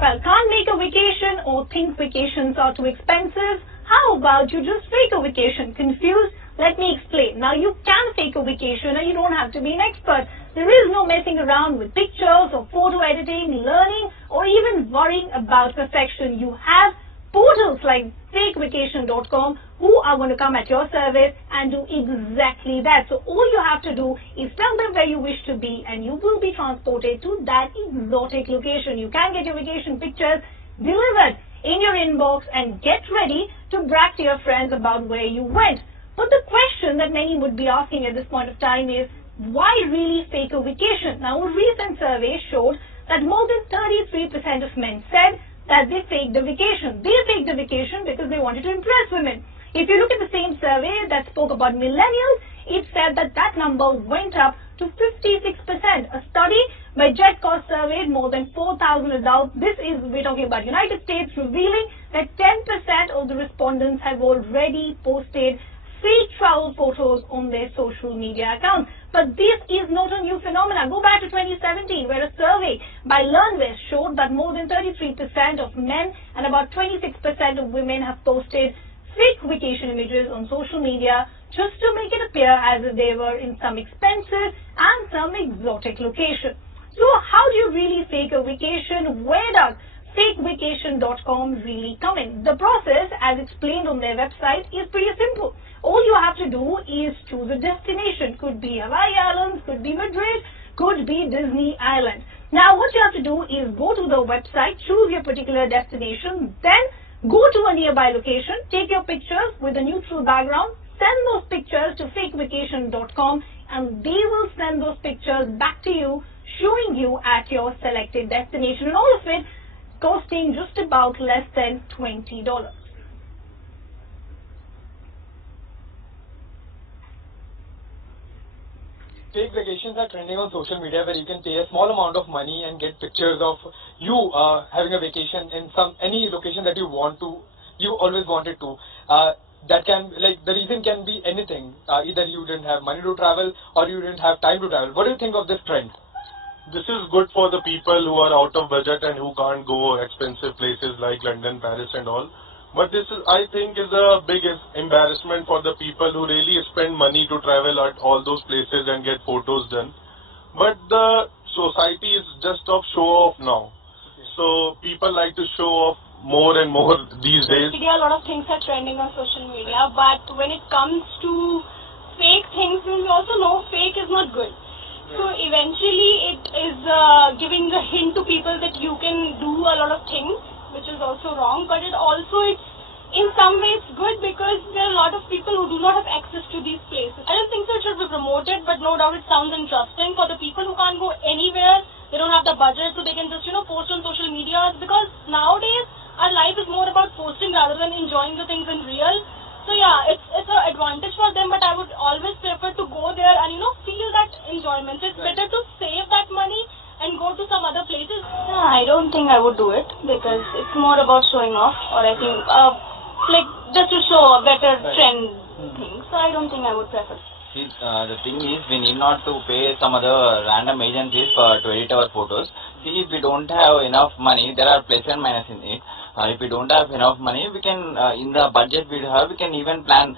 Well, can't make a vacation or think vacations are too expensive? How about you just fake a vacation? Confused? Let me explain. Now, you can fake a vacation and you don't have to be an expert. There is no messing around with pictures or photo editing, learning, or even worrying about perfection. You have portals like fakevacation.com who are going to come at your service and do exactly that. So all you have to do is tell them where you wish to be and you will be transported to that exotic location. You can get your vacation pictures delivered in your inbox and get ready to brag to your friends about where you went. But the question that many would be asking at this point of time is, why really fake a vacation? Now, a recent survey showed that more than 33% of men said that they faked the vacation. They faked the vacation because they wanted to impress women. If you look at the same survey that spoke about millennials, it said that that number went up to 56%. A study by Jet Cost surveyed more than 4,000 adults. We're talking about United States, revealing that 10% of the respondents have already posted fake travel photos on their social media accounts. But this is not a new phenomenon. Go back to 2017, where a survey by LearnWest showed that more than 33% of men and about 26% of women have posted fake vacation images on social media just to make it appear as if they were in some expensive and some exotic location. So how do you really fake a vacation? Where does fakevacation.com really come in? The process, as explained on their website, is pretty simple. All you have to do is choose a destination. Could be Hawaii Islands, could be Madrid, could be Disney Island. Now, what you have to do is go to the website, choose your particular destination, then go to a nearby location, take your pictures with a neutral background, send those pictures to fakevacation.com, and they will send those pictures back to you, showing you at your selected destination, and all of it costing just about less than $20. Fake vacations are trending on social media, where you can pay a small amount of money and get pictures of you having a vacation in any location that you always wanted to. That can, the reason can be anything. Either you didn't have money to travel or you didn't have time to travel. What do you think of this trend? This is good for the people who are out of budget and who can't go expensive places like London, Paris and all. But this is, I think, is a big embarrassment for the people who really spend money to travel at all those places and get photos done. But the society is just of show off now. So people like to show off more and more these days. A lot of things are trending on social media, but when it comes to fake things, we also know fake is not good. So eventually it is giving the hint to people that you can do a lot of things, which is also wrong, but it's in some ways good because there are a lot of people who do not have access to these places. I don't think so it should be promoted, but no doubt it sounds interesting for the people who can't go anywhere. They don't have the budget, so they can just post on social media, because nowadays our life is more about posting rather than enjoying the things in real. So yeah, it's an advantage for them, but I would always prefer to go there and feel that enjoyment. It's better to save that money and go to some other places. I don't think I would do it, because it's more about showing off, or I think just to show a better trend thing. So I don't think I would prefer. See, the thing is, we need not to pay some other random agencies to edit our photos. See, if we don't have enough money, there are plus and minus in it. If we don't have enough money, we can, in the budget we have, we can even plan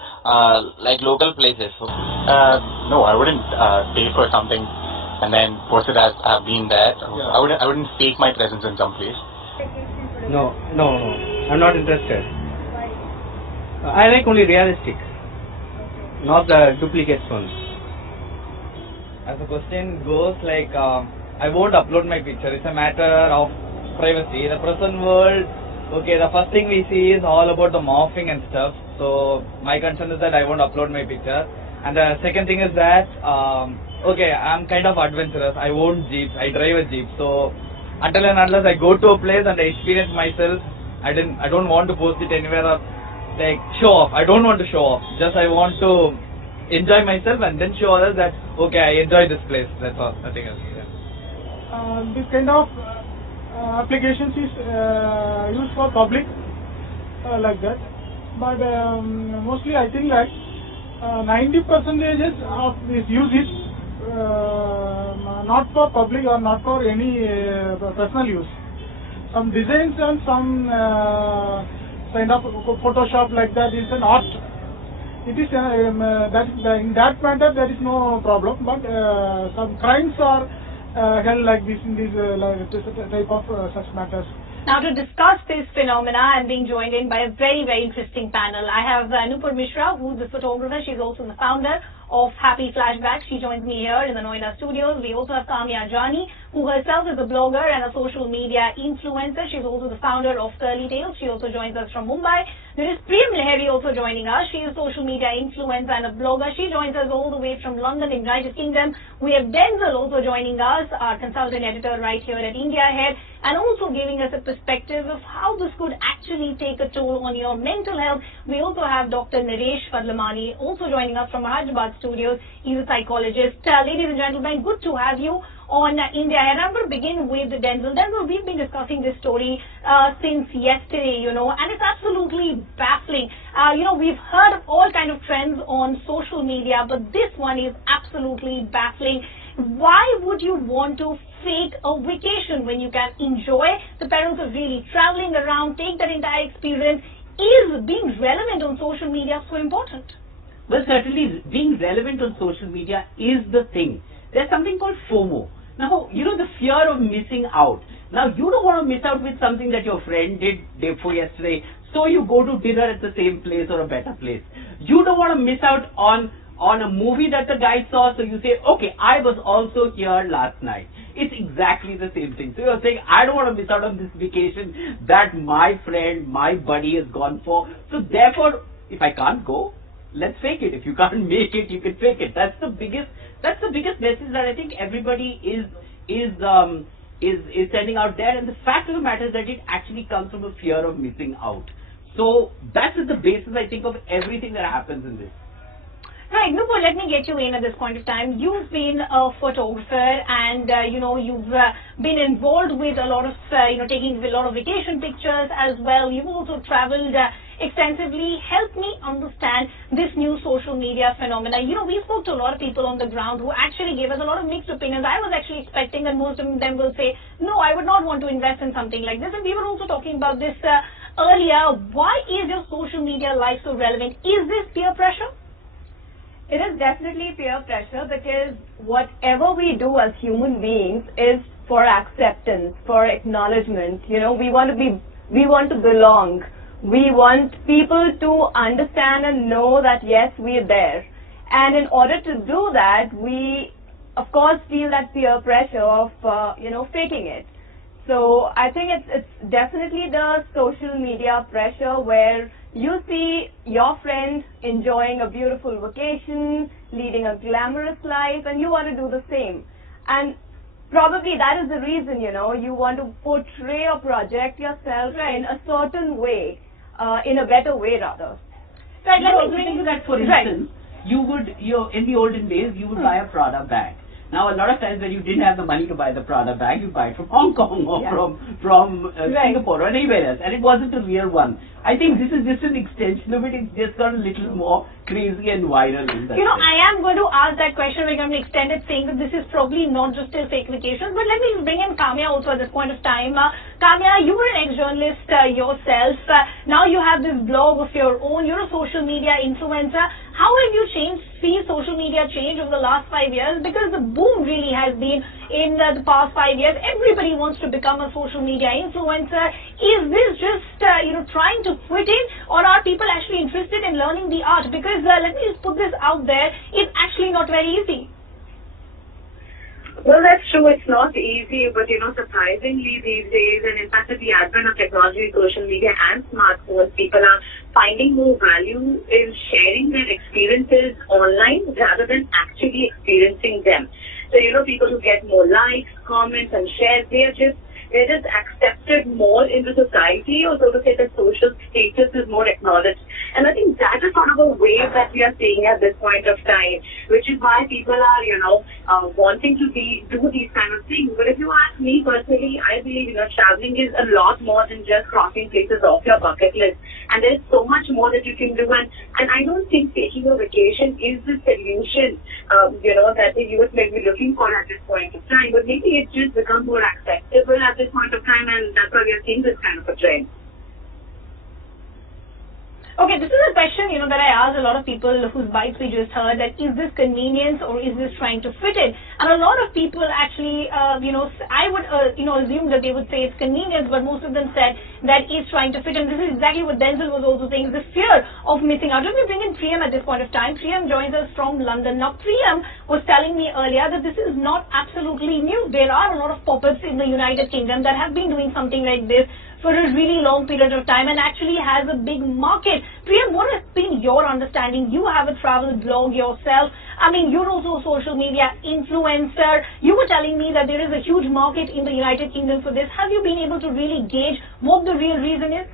like local places. So, no, I wouldn't pay for something and then post it as I've been there. Yeah. I wouldn't fake my presence in some place. No, I'm not interested. I like only realistic, not the duplicates ones. As the question goes, I won't upload my picture. It's a matter of privacy. In the present world, the first thing we see is all about the morphing and stuff. So my concern is that I won't upload my picture. And the second thing is that, I'm kind of adventurous. I own jeeps. I drive a jeep. So until and unless I go to a place and I experience myself, I don't want to post it anywhere or show off. I don't want to show off. Just I want to enjoy myself and then show others that I enjoy this place. That's all. Nothing else. Yeah. This kind of applications is used for public like that. But mostly I think 90% of this use is not for public or not for any personal use. some designs and some kind of Photoshop like that is an art. It is in that matter there is no problem, but some crimes are held like this in this type of such matters. Now, to discuss this phenomena, I'm being joined in by a very, very interesting panel. I have Nupur Mishra, who's the photographer. She's also the founder of Happy Flashback. She joins me here in the Noida studios. We also have Kamya Jani, who herself is a blogger and a social media influencer. She's also the founder of Curly Tales. She also joins us from Mumbai. There is Priyam Lahiri also joining us. She is a social media influencer and a blogger. She joins us all the way from London, United Kingdom. We have Denzel also joining us, our consultant editor right here at India Head, and also giving us a perspective of how this could actually take a toll on your mental health. We also have Dr. Naresh Padlamani also joining us from our Hyderabad studios. He's a psychologist. Ladies and gentlemen, good to have you on India Head. I'm going to begin with Denzel. Denzel, we've been discussing this story since yesterday, and it's absolutely baffling. We've heard of all kind of trends on social media, but this one is absolutely baffling. Why would you want to fake a vacation when you can enjoy the perils of really traveling around, take that entire experience? Is being relevant on social media so important? Well, certainly being relevant on social media is the thing. There's something called FOMO. Now, the fear of missing out. Now, you don't want to miss out with something that your friend did day before yesterday, so you go to dinner at the same place or a better place. You don't want to miss out on a movie that the guy saw, so you say, okay, I was also here last night. It's exactly the same thing. So you're saying, I don't want to miss out on this vacation that my friend, my buddy has gone for. So therefore, if I can't go, let's fake it. If you can't make it, you can fake it. That's the biggest message that I think everybody is sending out there. And the fact of the matter is that it actually comes from a fear of missing out. So that is the basis, I think, of everything that happens in this. Right, Nupur, let me get you in at this point of time. You've been a photographer and, you've been involved with a lot of, taking a lot of vacation pictures as well. You've also traveled extensively. Help me understand this new social media phenomena. We spoke to a lot of people on the ground who actually gave us a lot of mixed opinions. I was actually expecting that most of them will say, no, I would not want to invest in something like this. And we were also talking about this earlier. Why is your social media life so relevant? Is this peer pressure? It is definitely peer pressure because whatever we do as human beings is for acceptance, for acknowledgement. We want to belong. We want people to understand and know that yes, we are there. And in order to do that, we of course feel that peer pressure of faking it. So I think it's definitely the social media pressure where you see your friend enjoying a beautiful vacation, leading a glamorous life, and you want to do the same. And probably that is the reason, you want to portray or project yourself in a certain way, in a better way rather. Right, let me bring you that, for instance, in the olden days, you would buy a Prada bag. Now, a lot of times when you didn't have the money to buy the Prada bag, you buy it from Hong Kong or from Singapore or anywhere else, and it wasn't a real one. I think this is just an extension of it. It's just got a little more crazy and viral in that sense. I am going to ask that question. We're going to extend it, saying that this is probably not just a fake vacation. But let me bring in Kamya also at this point of time. Kamya, you were an ex-journalist yourself. Now you have this blog of your own. You're a social media influencer. How have you seen social media change over the last 5 years? Because the boom really has been in the past 5 years. Everybody wants to become a social media influencer. Is this just, trying to fit in, or are people actually interested in learning the art? Because let me just put this out there, it's actually not very easy. Well, that's true. It's not easy, but surprisingly these days, and in fact with the advent of technology, social media and smartphones, people are finding more value in sharing their experiences online rather than actually experiencing them. So, people who get more likes, comments and shares, they're just accepted more into society, or so to say, the social status is more acknowledged. And I think that is sort of a wave that we are seeing at this point of time, which is why people are, wanting to do these kind of things. But if you ask me personally, I believe, traveling is a lot more than just crossing places off your bucket list. And there is so much more that you can do. And I don't think taking a vacation is the solution, that the youth may be looking for at this point of time. But maybe it's just become more acceptable at this point of time, and that's why we are seeing this kind of a trend. Okay, this is a question, that I asked a lot of people whose bites we just heard, that is this convenience or is this trying to fit in? And a lot of people actually, I would, assume that they would say it's convenience, but most of them said that it's trying to fit in. This is exactly what Denzel was also saying, the fear of missing out. Let me bring in Priyam at this point of time. Priyam joins us from London. Now, Priyam was telling me earlier that this is not absolutely new. There are a lot of pop-ups in the United Kingdom that have been doing something like this for a really long period of time and actually has a big market. Priyam, what has been your understanding? You have a travel blog yourself. I mean, you're also a social media influencer. You were telling me that there is a huge market in the United Kingdom for this. Have you been able to really gauge what the real reason is?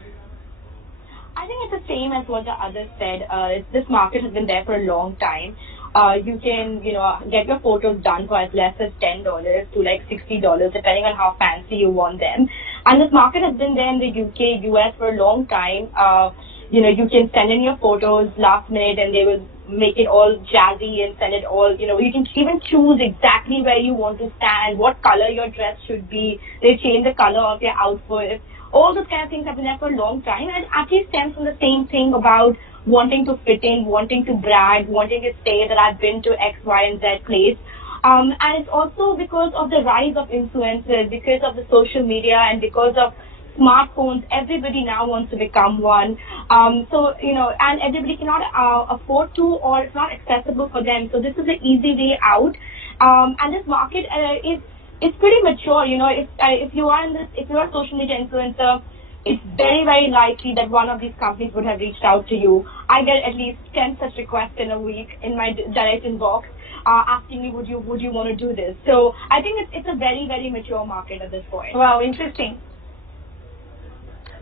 I think it's the same as what the others said. This market has been there for a long time. You can, get your photos done for as less as $10 to like $60, depending on how fancy you want them. And this market has been there in the UK, US for a long time. You can send in your photos last minute and they will make it all jazzy and send it all, you can even choose exactly where you want to stand, what color your dress should be. They change the color of your outfit. All those kind of things have been there for a long time, and it actually stems from the same thing about wanting to fit in, wanting to brag, wanting to say that I've been to X, Y, and Z place. And it's also because of the rise of influencers, because of the social media, and because of smartphones. Everybody now wants to become one. And everybody cannot afford to, or it's not accessible for them. So this is an easy way out. And this market it's pretty mature, if you are a social media influencer, it's very, very likely that one of these companies would have reached out to you. I get at least 10 such requests in a week in my direct inbox, asking me, would you want to do this? So I think it's a very, very mature market at this point. Wow, interesting.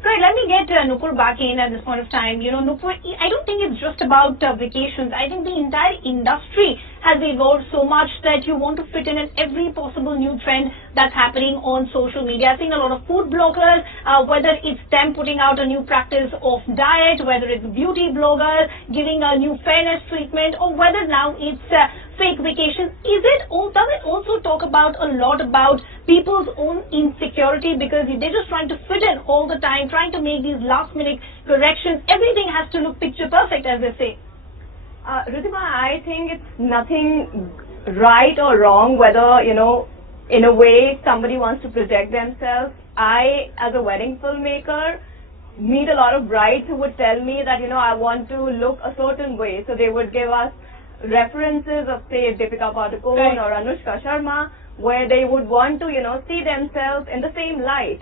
Right, let me get Nupur back in at this point of time. Nupur, I don't think it's just about vacations. I think the entire industry has evolved so much that you want to fit in every possible new trend that's happening on social media. I've seen a lot of food bloggers, whether it's them putting out a new practice of diet, whether it's beauty bloggers giving a new fairness treatment, or whether now it's fake vacations. Does it also talk about a lot about people's own insecurity, because they're just trying to fit in all the time, trying to make these last minute corrections. Everything has to look picture perfect, as they say. Ridhima, I think it's nothing right or wrong whether, in a way somebody wants to project themselves. I, as a wedding filmmaker, meet a lot of brides who would tell me that, I want to look a certain way. So they would give us references of, say, Deepika Padukone or Anushka Sharma, where they would want to, see themselves in the same light.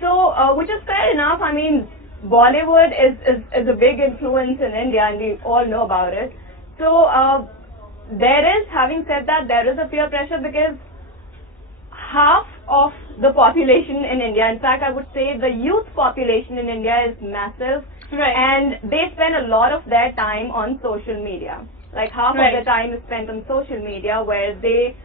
So, which is fair enough. I mean, Bollywood is a big influence in India, and we all know about it. So, having said that, there is a peer pressure, because half of the population in India, in fact, I would say the youth population in India is massive, and they spend a lot of their time on social media. Like half of the time is spent on social media, where they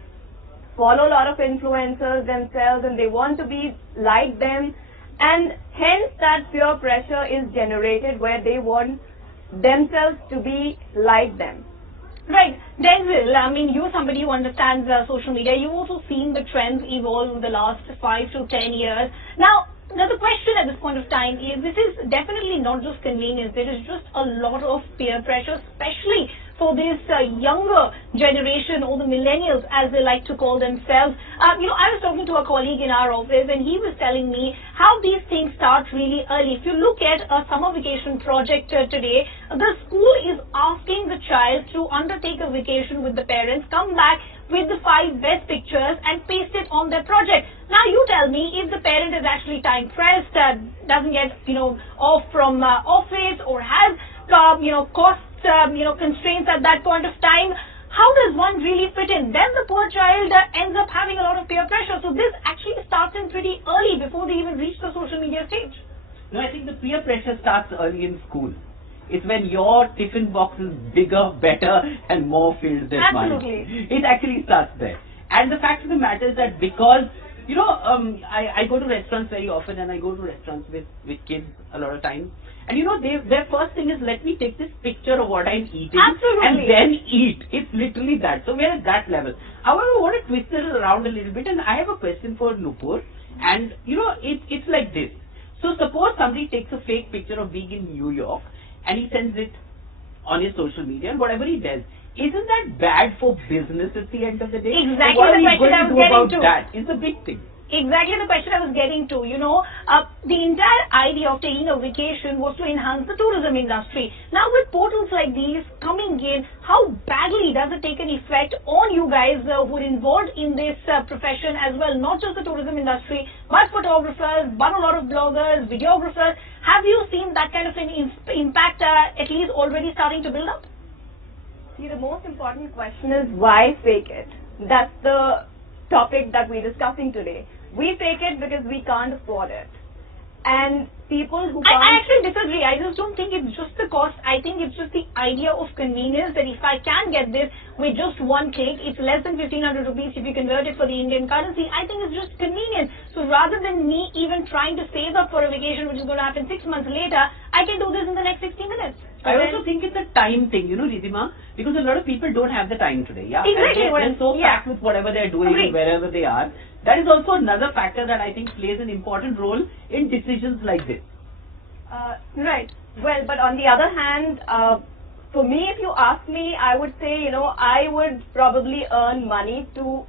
follow a lot of influencers themselves and they want to be like them, and hence that peer pressure is generated where they want themselves to be like them. Right. Denzel, I mean, you're somebody who understands social media. You've also seen the trends evolve over the last 5 to 10 years. Now, the question at this point of time is, this is definitely not just convenience. There is just a lot of peer pressure, especially for this younger generation, or the millennials, as they like to call themselves. I was talking to a colleague in our office, and he was telling me how these things start really early. If you look at a summer vacation project today, the school is asking the child to undertake a vacation with the parents, come back with the 5 best pictures and paste it on their project. Now you tell me, if the parent is actually time pressed, doesn't get off from office, or has cost constraints at that point of time, how does one really fit in? Then the poor child ends up having a lot of peer pressure. So this actually starts in pretty early, before they even reach the social media stage. No, I think the peer pressure starts early in school. It's when your tiffin box is bigger, better, and more filled than mine. Absolutely. It actually starts there. And the fact of the matter is that because, I go to restaurants very often, and I go to restaurants with kids a lot of times. And their first thing is, let me take this picture of what I'm eating. Absolutely. And then eat. It's literally that. So we're at that level. However, I want to twist it around a little bit, and I have a question for Nupur. And, it's like this. So suppose somebody takes a fake picture of being in New York, and he sends it on his social media, and whatever he does, isn't that bad for business at the end of the day? Exactly What are the we question going I to was do about getting to. that? Is the big thing. Exactly the question I was getting to. The entire idea of taking a vacation was to enhance the tourism industry. Now with portals like these coming in, how badly does it take an effect on you guys who are involved in this profession as well? Not just the tourism industry, but photographers, but a lot of bloggers, videographers. Have you seen that kind of an impact at least already starting to build up? See, the most important question is why fake it? That's the topic that we're discussing today. We fake it because we can't afford it. And people who can't... I actually disagree. I just don't think it's just the cost. I think it's just the idea of convenience that if I can get this with just one click, it's less than 1,500 rupees if you convert it for the Indian currency. I think it's just convenient. So rather than me even trying to save up for a vacation which is going to happen 6 months later, I can do this in the next 60 minutes. I also think it's a time thing, Ridhima, because a lot of people don't have the time today. Yeah, exactly. They're so packed with whatever they're doing, wherever they are. That is also another factor that I think plays an important role in decisions like this. Right. Well, but on the other hand, for me, if you ask me, I would say, I would probably earn money to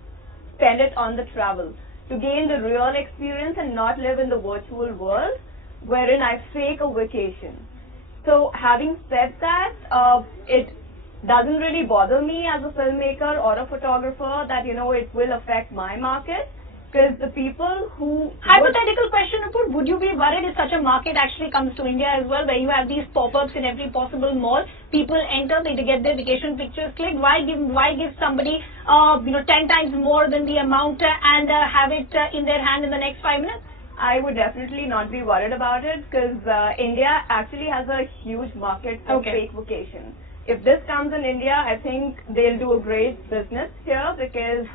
spend it on the travel, to gain the real experience and not live in the virtual world wherein I fake a vacation. So having said that, it doesn't really bother me as a filmmaker or a photographer that, it will affect my market. Because the people who... Hypothetical question, Nupur, would you be worried if such a market actually comes to India as well, where you have these pop-ups in every possible mall? People enter, they get their vacation pictures clicked. Why give somebody, 10 times more than the amount and have it in their hand in the next 5 minutes? I would definitely not be worried about it because India actually has a huge market for fake vacations. If this comes in India, I think they'll do a great business here because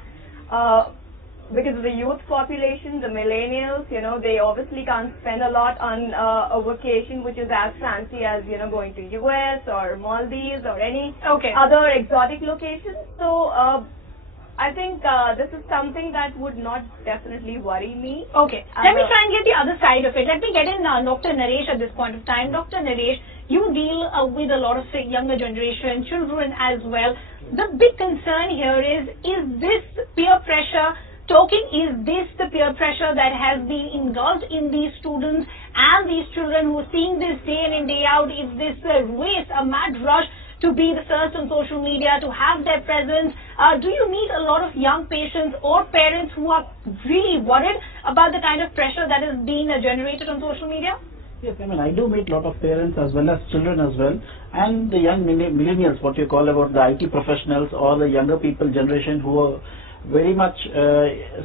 of the youth population, the millennials, they obviously can't spend a lot on a vacation which is as fancy as, going to US or Maldives or any other exotic locations. So, I think this is something that would not definitely worry me. Okay. Let me try and get the other side of it. Let me get in Dr. Naresh at this point of time. Dr. Naresh, you deal with a lot of younger generation, children as well. The big concern here is this peer pressure talking? Is this the peer pressure that has been engulfed in these students and these children who are seeing this day in and day out? Is this a race, a mad rush to be the first on social media, to have their presence? Do you meet a lot of young patients or parents who are really worried about the kind of pressure that is being generated on social media? Yes, I do meet a lot of parents as well as children as well, and the young millennials, what you call about the IT professionals or the younger people generation who are very much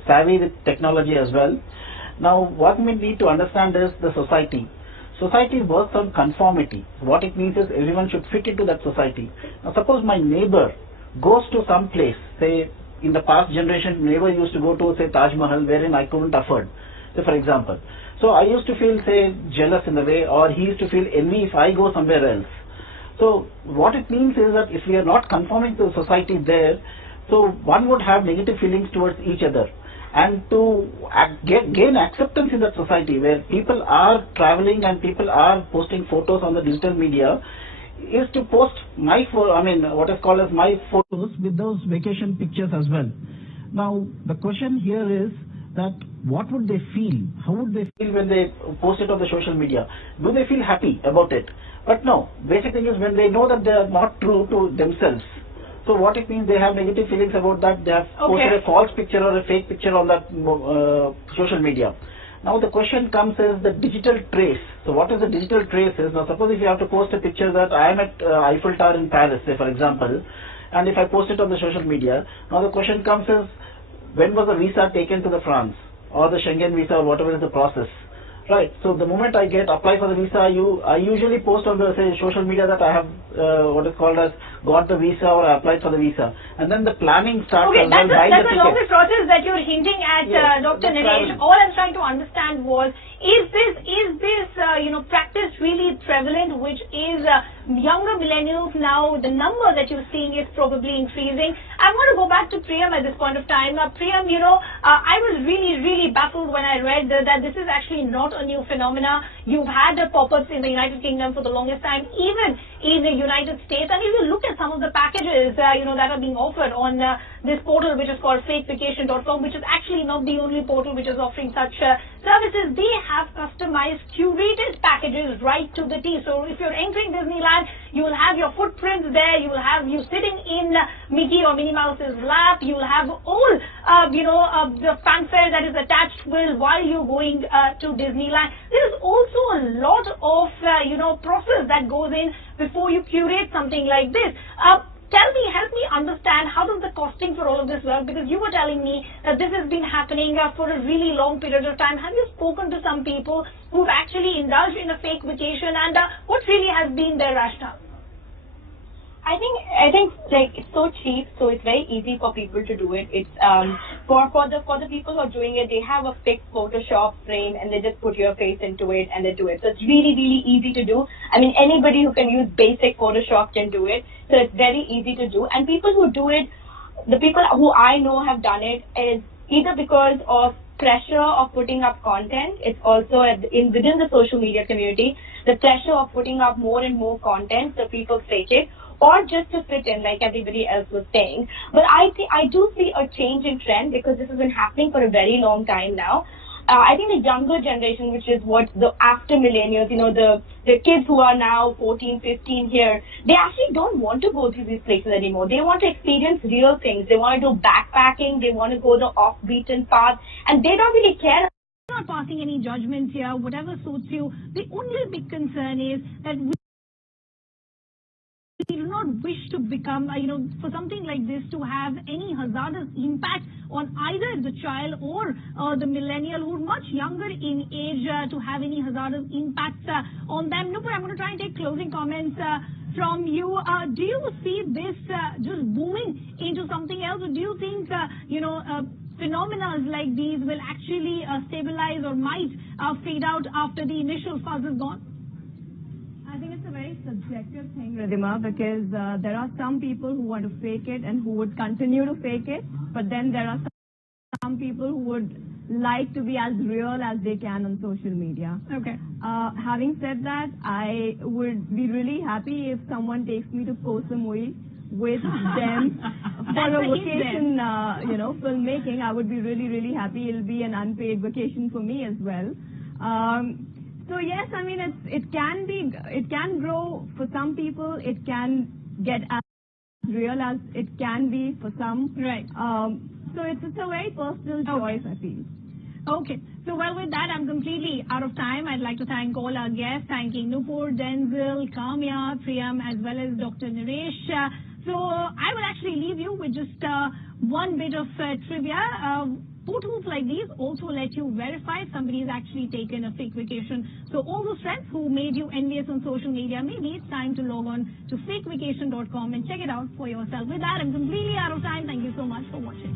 savvy with technology as well. Now, what we need to understand is the society. Society works on conformity. What it means is everyone should fit into that society. Now, suppose my neighbor goes to some place, say in the past generation, neighbor used to go to, say, Taj Mahal, wherein I couldn't afford, say for example. So I used to feel, say, jealous in a way, or he used to feel envy if I go somewhere else. So what it means is that if we are not conforming to the society there, so one would have negative feelings towards each other. And to gain acceptance in that society where people are traveling and people are posting photos on the digital media, is to post what is called as my photos with those vacation pictures as well. Now the question here is that what would they feel? How would they feel when they post it on the social media? Do they feel happy about it? But no, basic thing is when they know that they are not true to themselves. So what it means, they have negative feelings about that. They have posted a false picture or a fake picture on that social media. Now the question comes is the digital trace. So what is the digital trace is, now suppose if you have to post a picture that I am at Eiffel Tower in Paris, say for example, and if I post it on the social media, now the question comes is, when was the visa taken to the France or the Schengen visa or whatever is the process? Right. So the moment I apply for the visa, I usually post on the social media that I have what is called as got the visa or I applied for the visa, and then the planning starts. Okay, as well, that's a longer process that you're hinting at, yes, Dr. Naresh. All I'm trying to understand was, is this practice really prevalent, which is younger millennials now? The number that you're seeing is probably increasing. I want to go back to Priyam at this point of time. Priyam, I was really baffled when I read that this is actually not a new phenomena. You've had pop-ups in the United Kingdom for the longest time, even in the United States. And if you look at some of the packages, that are being offered on this portal, which is called fakevacation.com, which is actually not the only portal which is offering such services. They have customized, curated packages right to the T. So if you're entering Disneyland, you will have your footprints there. You will have you sitting in Mickey or Minnie Mouse's lap. You will have all, the fanfare that is attached while you're going to Disneyland. There is also a lot of, process that goes in before you curate something like this. Help me understand, how does the costing for all of this work? Because you were telling me that this has been happening for a really long period of time. Have you spoken to some people who've actually indulged in a fake vacation, and what really has been their rationale? I think like it's so cheap, so it's very easy for people to do it. It's for the people who are doing it, they have a fixed Photoshop frame and they just put your face into it and they do it. So it's really easy to do. I mean, anybody who can use basic Photoshop can do it. So it's very easy to do. And people who do it, the people who I know have done it, is either because of pressure of putting up content. It's also within the social media community, the pressure of putting up more and more content, so people fake it, or just to fit in, like everybody else was saying. But I do see a change in trend, because this has been happening for a very long time now. I think the younger generation, which is what the after millennials, the kids who are now 14, 15 here, they actually don't want to go to these places anymore. They want to experience real things. They want to do backpacking. They want to go the off-beaten path, and they don't really care. I'm not passing any judgments here. Whatever suits you. The only big concern is that we do not wish to become, for something like this to have any hazardous impact on either the child or the millennial who are much younger in age, to have any hazardous impacts on them. Nupur, I'm going to try and take closing comments from you. Do you see this just booming into something else, or do you think, phenomena like these will actually stabilize or might fade out after the initial fuzz is gone? I think it's a very subjective thing, Ridhima, because there are some people who want to fake it and who would continue to fake it, but then there are some people who would like to be as real as they can on social media. Okay. Having said that, I would be really happy if someone takes me to Koh Samui with them for a vacation, filmmaking. I would be really happy. It'll be an unpaid vacation for me as well. So yes, I mean, it can grow for some people. It can get as real as it can be for some. Right. So it's a very personal choice, I feel. Okay. So well, with that, I'm completely out of time. I'd like to thank all our guests, thanking Nupur, Denzel, Kamya, Priyam, as well as Dr. Naresh. So I will actually leave you with just one bit of trivia. Portals like these also let you verify if somebody has actually taken a fake vacation. So all those friends who made you envious on social media, maybe it's time to log on to fakevacation.com and check it out for yourself. With that, I'm completely out of time. Thank you so much for watching.